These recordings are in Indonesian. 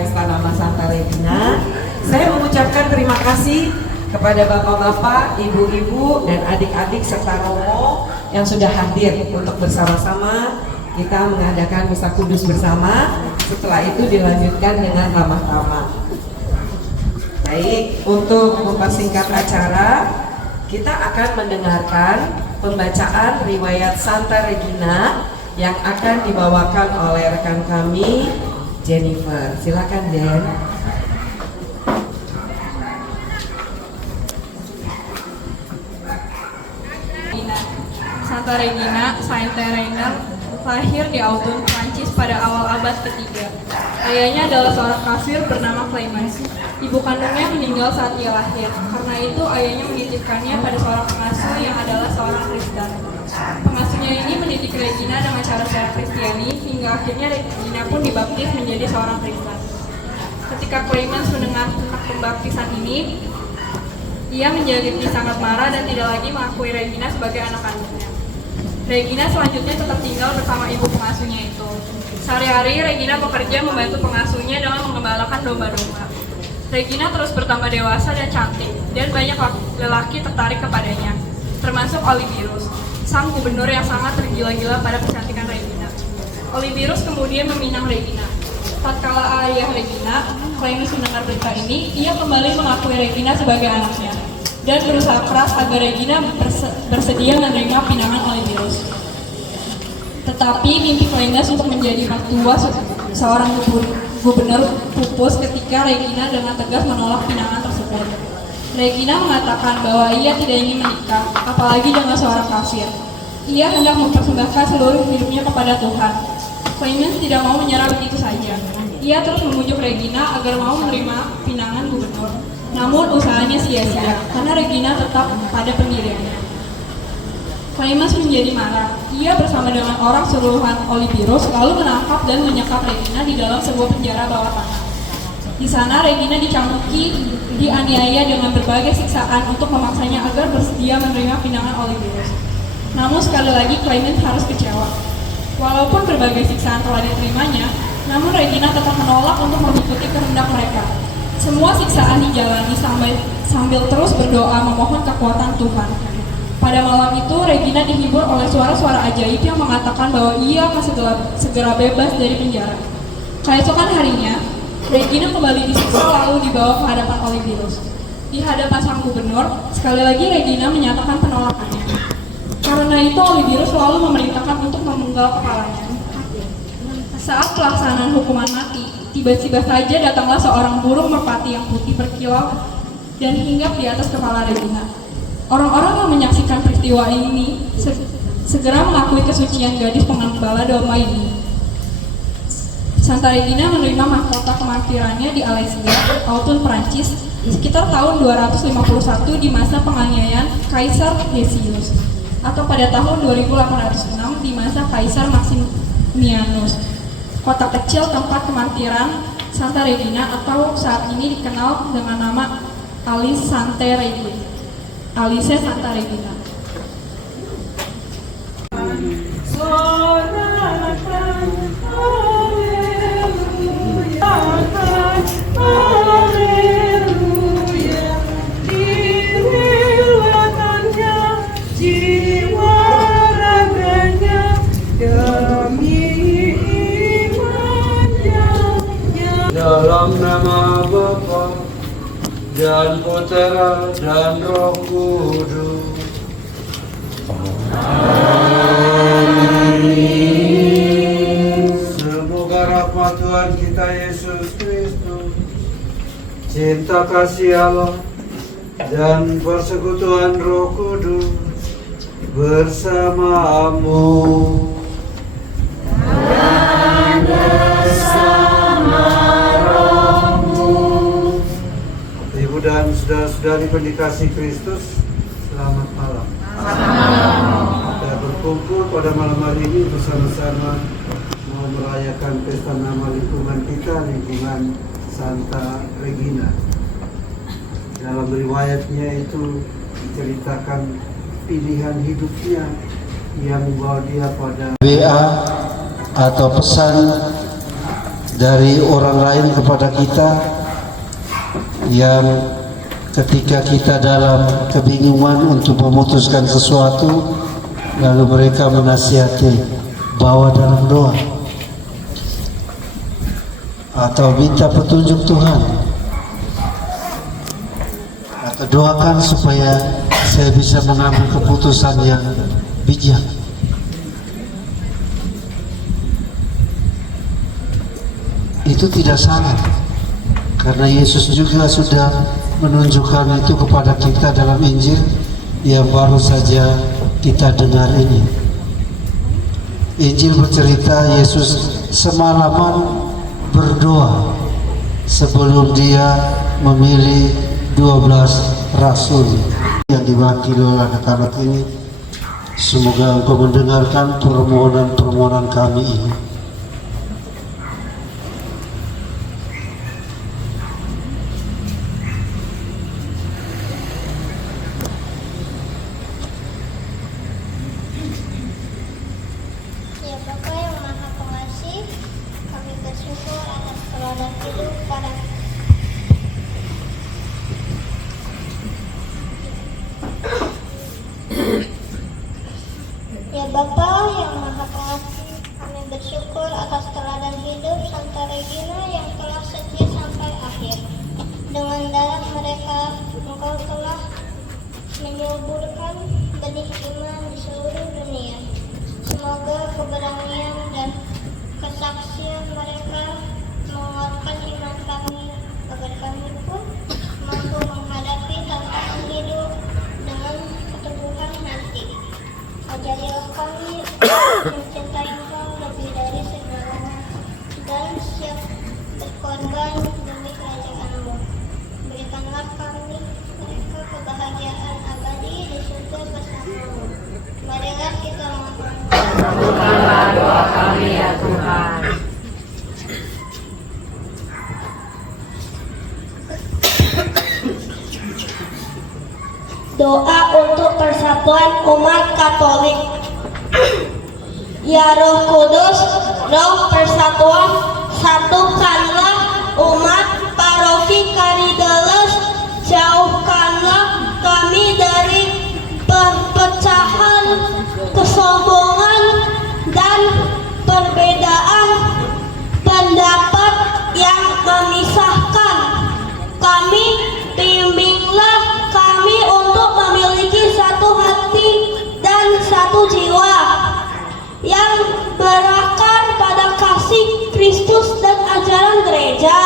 Pesta Nama Santa Regina. Saya mengucapkan terima kasih kepada bapak-bapak, ibu-ibu, dan adik-adik serta romo yang sudah hadir untuk bersama-sama kita mengadakan Misa Kudus bersama. Setelah itu dilanjutkan dengan ramah tamah. Baik, untuk mempersingkat acara, kita akan mendengarkan pembacaan riwayat Santa Regina yang akan dibawakan oleh rekan kami, Jennifer. Silakan, Jen. Santa Regina Saint-Terrenal lahir di Autun, Prancis pada awal abad ketiga. Ayahnya adalah seorang kasir bernama Clemens. Ibu kandungnya meninggal saat ia lahir. Karena itu ayahnya menitipkannya pada seorang pengasuh yang adalah seorang Kristen. Pengasuhnya ini mendidik Regina dengan cara-cara Kristiani hingga akhirnya Regina pun dibaptis menjadi seorang Kristen. Ketika Clemens mendengar tentang pembaptisan ini, ia menjadi sangat marah dan tidak lagi mengakui Regina sebagai anak kandungnya. Regina selanjutnya tetap tinggal bersama ibu pengasuhnya itu. Sehari-hari Regina bekerja membantu pengasuhnya dengan mengembalakan domba-domba. Regina terus bertambah dewasa dan cantik, dan banyak lelaki tertarik kepadanya, termasuk Olibirus, sang gubernur yang sangat tergila-gila pada kecantikan Regina. Olibirus kemudian meminang Regina. Tatkala ayah Regina, Clemens mendengar berita ini, ia kembali mengakui Regina sebagai anaknya dan berusaha keras agar Regina bersedia menerima pinangan Olibirus. Tetapi mimpi Clemens untuk menjadi mertua seorang gubernur pupus ketika Regina dengan tegas menolak pinangan tersebut. Regina mengatakan bahwa ia tidak ingin menikah, apalagi dengan seorang kafir. Ia hendak mempersembahkan seluruh hidupnya kepada Tuhan. Clemens tidak mau menyerah begitu saja. Ia terus membujuk Regina agar mau menerima pinangan gubernur. Namun usahanya sia-sia, karena Regina tetap pada pendiriannya. Clemens menjadi marah. Ia bersama dengan orang suruhan Olibirus lalu menangkap dan menyekap Regina di dalam sebuah penjara bawah tanah. Di sana Regina dicambuki, dianiaya dengan berbagai siksaan untuk memaksanya agar bersedia menerima pinangan Olibirus. Namun sekali lagi Clemens harus kecewa. Walaupun berbagai siksaan telah diterimanya, namun Regina tetap menolak untuk mengikuti kehendak mereka. Semua siksaan dijalani sambil terus berdoa memohon kekuatan Tuhan. Pada malam itu, Regina dihibur oleh suara-suara ajaib yang mengatakan bahwa ia akan segera bebas dari penjara. Keesokan harinya, Regina kembali disiksa lalu dibawa ke hadapan Olibirus. Di hadapan sang gubernur, sekali lagi Regina menyatakan penolakannya. Karena itu Olibirus selalu memerintahkan untuk memenggal kepalanya. Saat pelaksanaan hukuman mati, tiba-tiba saja datanglah seorang burung merpati yang putih berkilau dan hinggap di atas kepala Regina. Orang-orang yang menyaksikan peristiwa ini segera mengakui kesucian gadis pengembala domba ini. Santa Regina menerima mahkota kemartirannya di Alesia, Autun, Prancis, sekitar tahun 251 di masa penganiayaan Kaisar Decius, atau pada tahun 2806 di masa Kaisar Maximianus. Kota kecil tempat kemartiran Santa Regina atau saat ini dikenal dengan nama Alice Santa Regina. Dalam nama Bapa dan Putera dan Roh Kudus. Amin. Semoga rahmat Tuhan kita Yesus Kristus, cinta kasih Allah, dan persekutuan Roh Kudus bersamamu. Dan saudara-saudari pendikasi Kristus, selamat malam. Kita berkumpul pada malam hari ini bersama-sama mau merayakan pesta nama lingkungan kita, lingkungan Santa Regina. Dalam riwayatnya itu diceritakan pilihan hidupnya yang membawa dia pada WA atau pesan dari orang lain kepada kita, yang ketika kita dalam kebingungan untuk memutuskan sesuatu, lalu mereka menasihati, bawa dalam doa atau minta petunjuk Tuhan, atau doakan supaya saya bisa mengambil keputusan yang bijak. Itu tidak salah, karena Yesus juga sudah menunjukkan itu kepada kita dalam Injil yang baru saja kita dengar ini. Injil bercerita Yesus semalaman berdoa sebelum dia memilih 12 rasul yang diwakili oleh anak-anak ini. Semoga engkau mendengarkan permohonan-permohonan kami ini. Ya Bapa yang Maha Pengasih, kami bersyukur atas teladan hidup pada Ya Bapa yang Maha Pengasih, kami bersyukur atas teladan hidup Santa Regina yang telah setia sampai akhir. Dengan darah mereka, Engkau telah menyuburkan benih iman di seluruh dunia. Semoga keberanian dan kesaksian mereka menguatkan iman kami, agar kami pun mampu menghadapi tantangan hidup dengan keteguhan hati. Ajarilah kami mencintai Engkau lebih dari segalanya dan siap berkorban demi kerajaan-Mu. Berikanlah kami mereka kebahagiaan abadi di surga bersama-Mu. Marilah kita mohon. Kabulkanlah doa kami ya Tuhan. Doa untuk persatuan umat Katolik. Ya Roh Kudus, Roh persatuan, satukanlah umat paroki Karideles, jauhkanlah kami dari perpecahan, kesombongan, dan perbedaan pendapat yang memisahkan. Kami bimbinglah kami untuk memiliki satu hati dan satu jiwa yang berakar pada kasih Kristus dan ajaran gereja.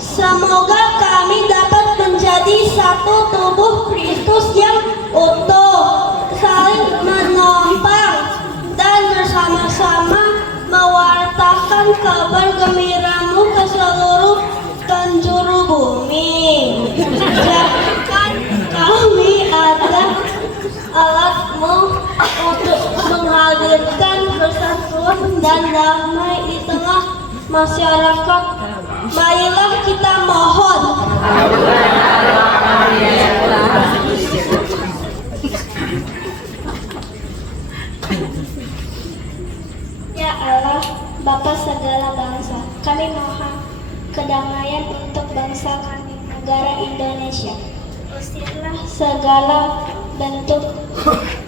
Semoga kami dapat menjadi satu tubuh Kristus yang utuh, saling menopang dan bersama-sama mewartakan kabar gembira-Mu ke seluruh penjuru bumi. Jadikan kami adalah alat-Mu untuk menghadirkan persatuan dan damai di tengah masyarakat. Marilah kita mohon. Ya Allah, Bapa segala bangsa, kami mohon kedamaian untuk bangsa kami, negara Indonesia. Usirlah segala bentuk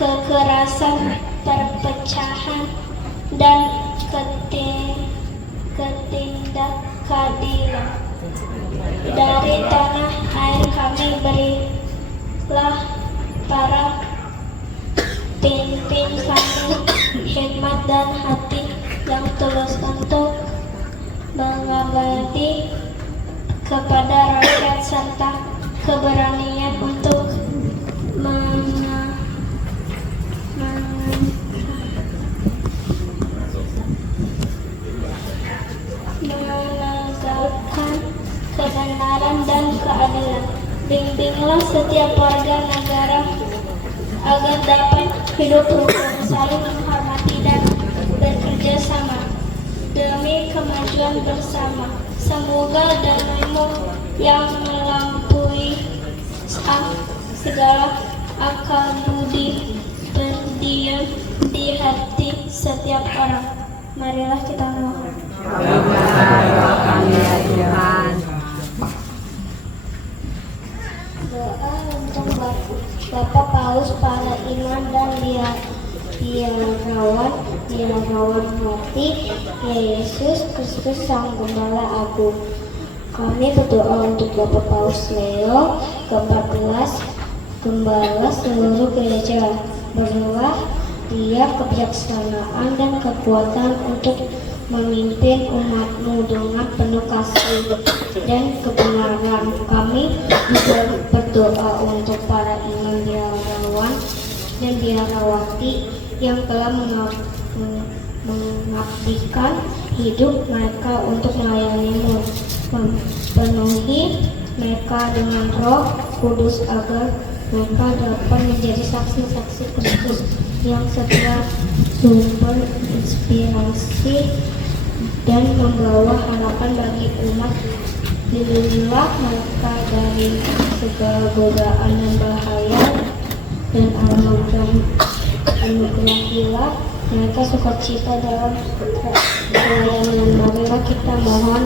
kekerasan, perpecahan, dan ketidakadilan dari tanah air kami. Berilah para pimpin kami hikmat dan hati yang tulus untuk mengabdi kepada rakyat serta keberanian untuk menegakkan kebenaran dan keadilan. Bimbinglah setiap warga negara agar dapat hidup rukun, saling menghormati dan bekerja sama demi kemajuan bersama. Semoga damai-Mu yang melampaui segala akal budi berdiam di hati setiap orang. Marilah kita mohon. Doa untuk Bapak Paus, para imam dan biarawan hati, ya Yesus Kristus Sang Gembala Agung. Kami berdoa untuk Bapak Paus Leo ke-14, Gembala seluruh gereja. Berilah dia kebijaksanaan dan kekuatan untuk memimpin umat-Mu dengan penuh kasih dan kebenaran. Kami juga berdoa untuk para imam biarawan dan biarawati yang telah mengabdikan hidup mereka untuk melayani-Mu. Penuhi mereka dengan Roh Kudus agar mereka dapat menjadi saksi-saksi Kristus yang setia, sumber inspirasi dan membawa harapan bagi umat. Lindungilah mereka dari segala godaan dan bahaya, dan anugerahilah mereka sukacita dalam pelayanan. Marilah kita mohon.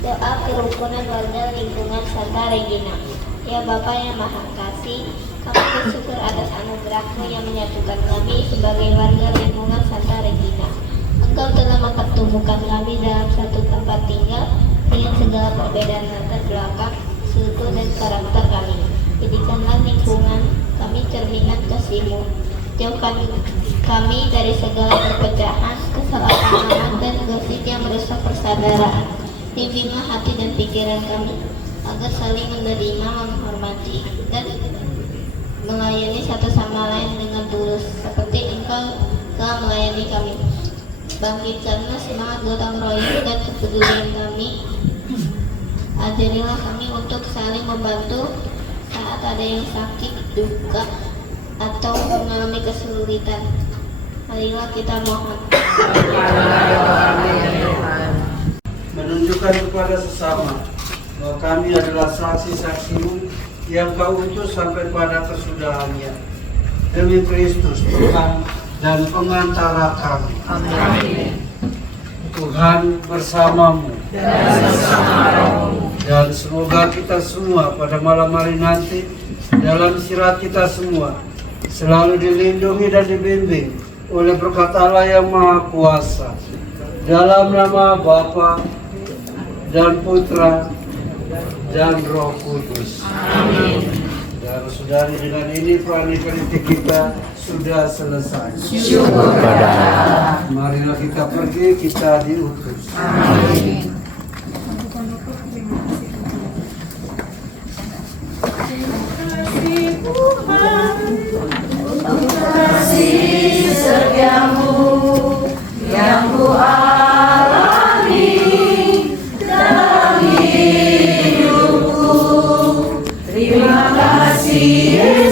Doa kerukunan warga lingkungan Santa Regina. Ya Bapa yang Maha Kasih, kami bersyukur atas anugerah-Mu yang menyatukan kami sebagai warga lingkungan Santa Regina. Engkau telah mempertemukan kami dalam satu tempat tinggal dengan segala perbedaan latar belakang, suku dan karakter kami. Jadikanlah lingkungan kami cerminan kasih-Mu. Jauhkan kami dari segala perpecahan, kesalahpahaman dan gosip yang merusak persaudaraan. Bimbinglah hati dan pikiran kami agar saling menerima, menghormati, dan melayani satu sama lain dengan tulus, seperti Engkau telah melayani kami. Bangkitkanlah semangat gotong royong dan kepedulian kami. Ajarilah kami untuk saling membantu saat ada yang sakit, duka, atau mengalami kesulitan. Marilah kita mohon. Menunjukkan kepada sesama bahwa kami adalah saksi-saksi-Mu yang Kau utus sampai pada kesudahannya. Demi Kristus Tuhan dan pengantara kami. Amin. Tuhan bersama-Mu dan semoga kita semua pada malam hari nanti dalam istirahat kita semua selalu dilindungi dan dibimbing oleh berkat Allah yang Maha Kuasa. Dalam nama Bapa dan Putra dan Roh Kudus. Amin. Dan saudari, dengan ini pranikanik kita sudah selesai. Syukur pada Allah. Marilah kita pergi, kita diutus. Amin. Kasih setiamu yang ku alami dalam hidupku. Terima kasih.